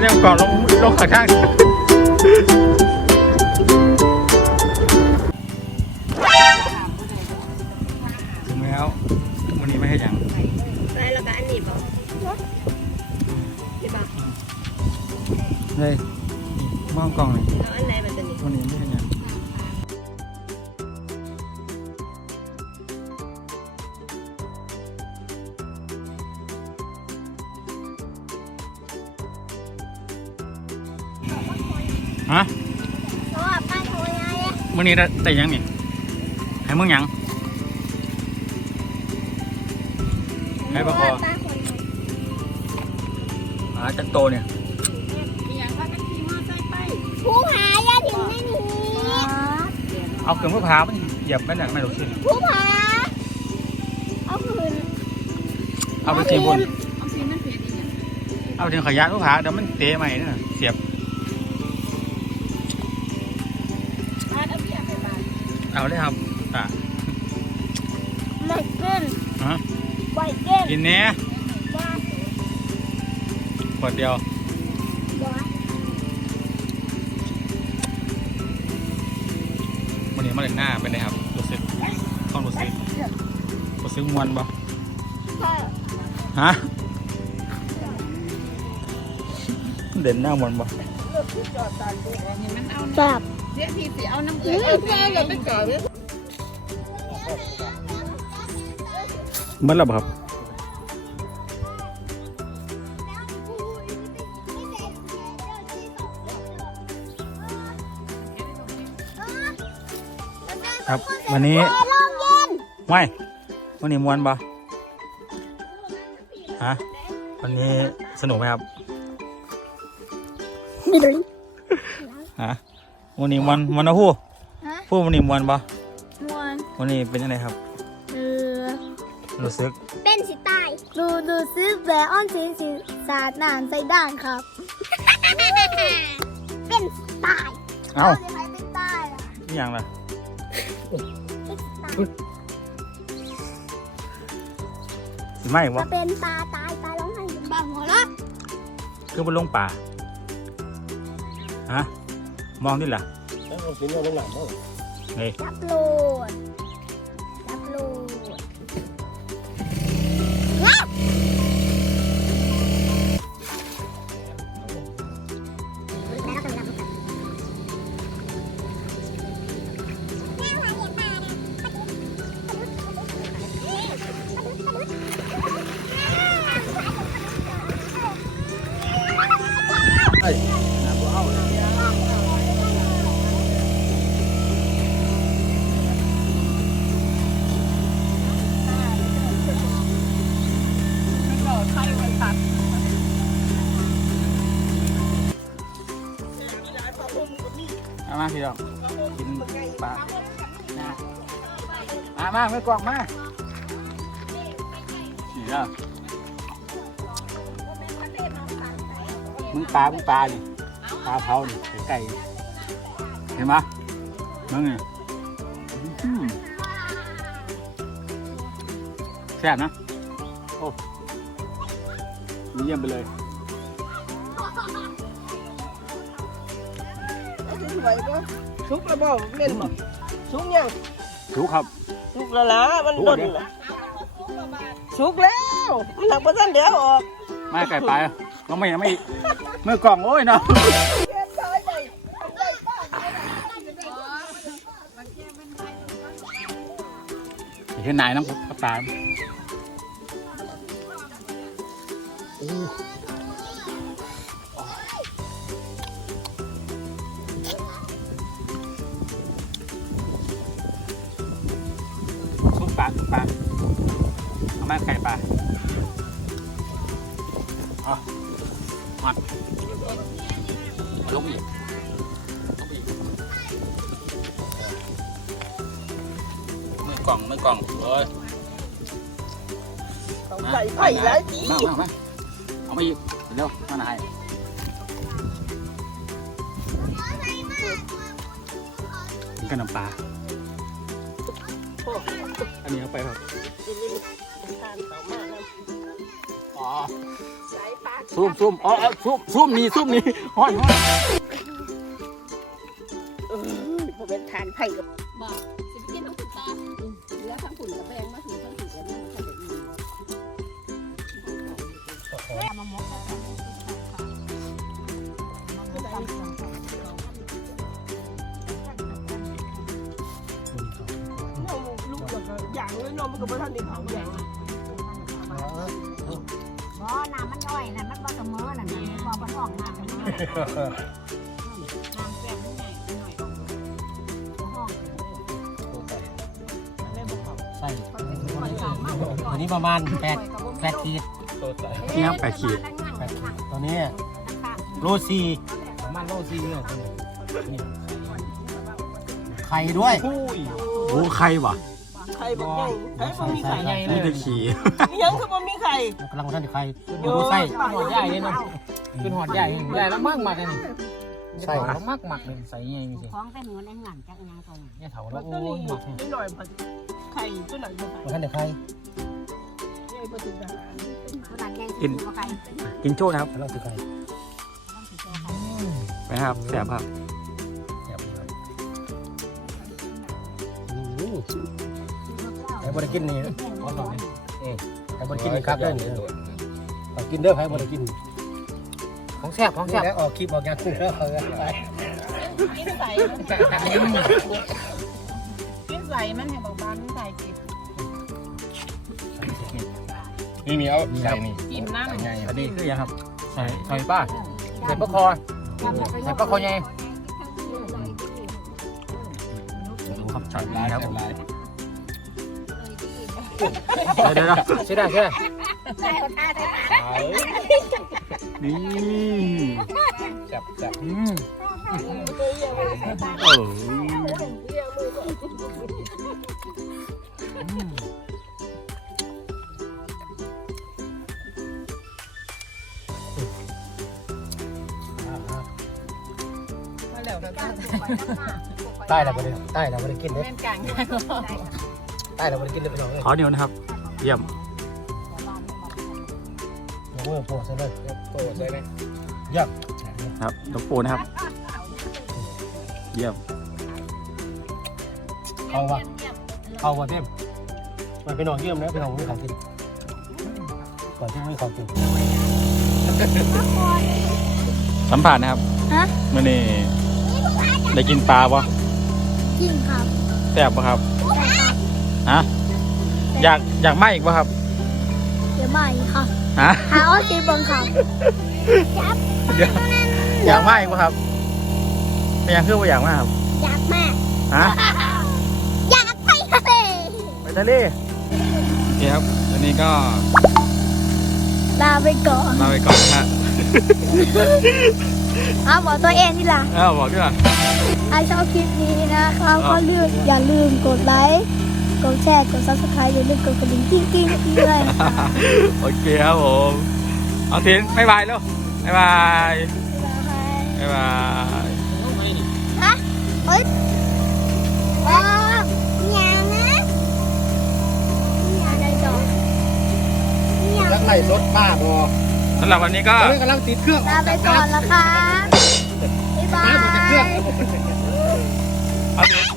เดี๋ยวก่อนลงลงขาข้างถึงแล้ว วันนี้ไม่ให้ยังไปแล้วก็อันนี้บอกนี่บอกเฮ้ยมองกล่องหน่อยแล้วอันไหนมันจะนี่วันนี้ไม่ ฮะเพราะว่าป้าโทรไงมื่อนี้ได้ได้ยังนี่ให้มึงยังให้ปะคอป้าคนหาจักโตเนี่ยผู้หายาถึงไม่หนีเอาเครื่องมะพร้าวมันเหยียบไม่ได้ไม่รู้สิผู้ผาเอาคืนเอาไปเจียบนเอาถึงขยะมะพร้าวเดี๋ยวมันเตะใหม่นี่น่ะเสียบ เอาเลยครับอะไม่กินฮะไม่กินกินเนี้ยขวดเดียววันนี้มาเล่นหน้าเป็นไงครับรู้สึกต้องรู้สึกรู้สึกมวนปะฮะเด่นหน้ามวนปะแบบ เดี๋ยวพี่สิเอาน้ำเกลือมเจ๊เลยไม่ก่อนเมื่อไรครับครับวันนี้ไม่วันนี้มวนปะฮะวันนี้สนุกไหมครับนี่ดูฮะ วันนี้วันวันนะพูดฮะพูดวันนี้มวนปะมวนวันนี้เป็นยังไงครับ เออรู้สึกเป็นสิตายดูดูซื้อแบบอ้อนสินสิสาดน้ำใส่ด่างครับ เป็นสไตล์เอ้าจะใครเป็นตายล่ะนี่ยังล่ะเป็นสไตล์สิไม่วะจะเป็นตาตายตายร้องไห้อยู่บ้างหัวเราะคือบนลงป่าฮะ มองดิล่ะเฮ้ยจับโหลด มาพี่ดอกกินปลานะมามาไม่กล่องมานี่แล้วมึงปลามึงปลานี่ปลาเผานี่ไก่เห็นไหมนี่อื้อหือแซ่บนะ โอ้เยี่ยมไปเลย ไหวบ่สุกแล้วบ่เล่นบ่สุกยังถูกครับสุกแล้วล่ะมันสุกโดแล้วนเนี่ยล่ะสุกแล้วมันหนักบ่ทันเดี๋ยวออกไม่ไก่ปลาเราไม่ยังไม่เมื่อกล่องโอ้ยเนาะเห็นนายน้ำกับตาซุป เอามาไก่ปลาเอามัดลงอีกลงอีกมือกล่องมือกล่องเอ้ยต้องใส่ไผ่หลายทีมามามาเอามาอีกเร็วมาหน่อยกินกับน้ำปลาโอ้อันนี้เอาไปครับ ซูมซูมอ๋ออ๋อซูมซูมนี่ซูมนี่ห้อนห้อนเออพอเป็นทานไผ่กับบอกสิไปกินน้ำผุดต่ออืมเหลือทั้งผุดกับแปลงมาถึงทั้งผุดกับแม่มาทำแบบนี้เอามาหมกนมลูกแล้วก็อย่างเลยนมมันก็บ่ทันได้เขาอย่าง บ่น้ำมันน้อยน่ะมันบ่เสมอน่ะนี่บ่บ่ท้องน้ำมันน้อยน้ำแซ่บมันใหญ่หน่อยบ่ห้องใส่ตัวนี้ประมาณแปดแปดขีดนี่ครับแปดขีดแปดขีดตัวนี้โลซีประมาณโลซีเนี่ยตัวนี้ไข่ด้วยโอ้ใครวะ ข่บ่ใหญ่ไข่บ่มีไข่ใหญ่เลนี่ยตะขี่ ยังคือบ่มีไข่กำลังท่านไข่ดูไส้หอดใหญ่เลยเนาะขึ้นหอดใหญ่ใหญ่แล้วมากมากเลยนี่ใส่แล้วมากมากเลยใส่ยังไงนี่สิของแต่หัวในหันจักยังตรงเนี่ยเถามัแล้วนโอ้ตัวนี้ยหมักเนี่ยนิดหน่อยพอไข่ตัวหน่อยบ่ไข่ท่านไข่ใหญ่บ่ถึงกันผู้นั้นยังกินบ่ไก่กินโจ้นะครับ กำลังถือไข่ไปครับ แซ่บครับไข่บ ริกินนี่ไข่บริกินนี่ครับได้นี่เอากินเด้อไข่บริกินของแซ่บของนี่แซ่บแล้วออกคลิปออกงานเด้อเอาไว้กินใส่กินใส่มันให้บอกบานใส่กินนี่มีเอาใส่นี่กินน้ำอันนี้คือยังครับใส่ใส่ป้าใส่ปลาคอใส่ปลาคอใหญ่ดูครับช็อตนี้ครับผม เดี๋ยวเดี๋ยวใช่ได้ใช่ได้ใช่เอาท่าได้นี่จับจับอืมเออใต้เราบริใต้เราบริกินเด้อเป็นกลาง ใต้เราบริกินเด้อพี่น้องเอ้ยขอเดียวนะครับ เยี่ยมเอามือโปะใส่เลยโตใส่ไหมเยี่ยมครับตกปูนะครับ เยี่ยมเอาวะเอาวะเต็มมันเป็นหนองเยี่ยมนะเป็นหนองไม่ของกินก่อนที่ไม่ของกินสัมผัสนะครับฮะมื่อนี้ได้กินปลาปะกินครับแซ่บปะครับ ฮะอยากอยากไหมอีกปะครับเดี๋ยวมาอีกครับฮะหาเอากินเบังครับเดี๋ยวอยากไหมอีกปะครับเป็นยังคือว่าอยากไหมครับอยากแม่ฮะอยากไปทะเลไปทะเลโอเคครับวันนี้ก็ลาไปก่อนลาไปก่อนนะฮะเอาหมอตัวเองนี่ล่ะเอ้าบอกด้วยถ้าชอบคลิปนี้นะครับก็ลืมอย่าลืมกดไลค์ กดแชร์ กด subscribe อย่าลืมกดกระดิ่งกิ้งกิ้งๆด้วยนะครับโอเคครับผมเอาทิ้งบ๊ายบายล้วบ๊ายบายบ๊ายบายฮะเฮ้ยว้ยางนะยางไรจออย่างลังไล่รถป้าบอสำหรับวันนี้ก็กำลังติดเครื่องลาไปก่อนละค่ะบ๊ายบายเอาทิ้ง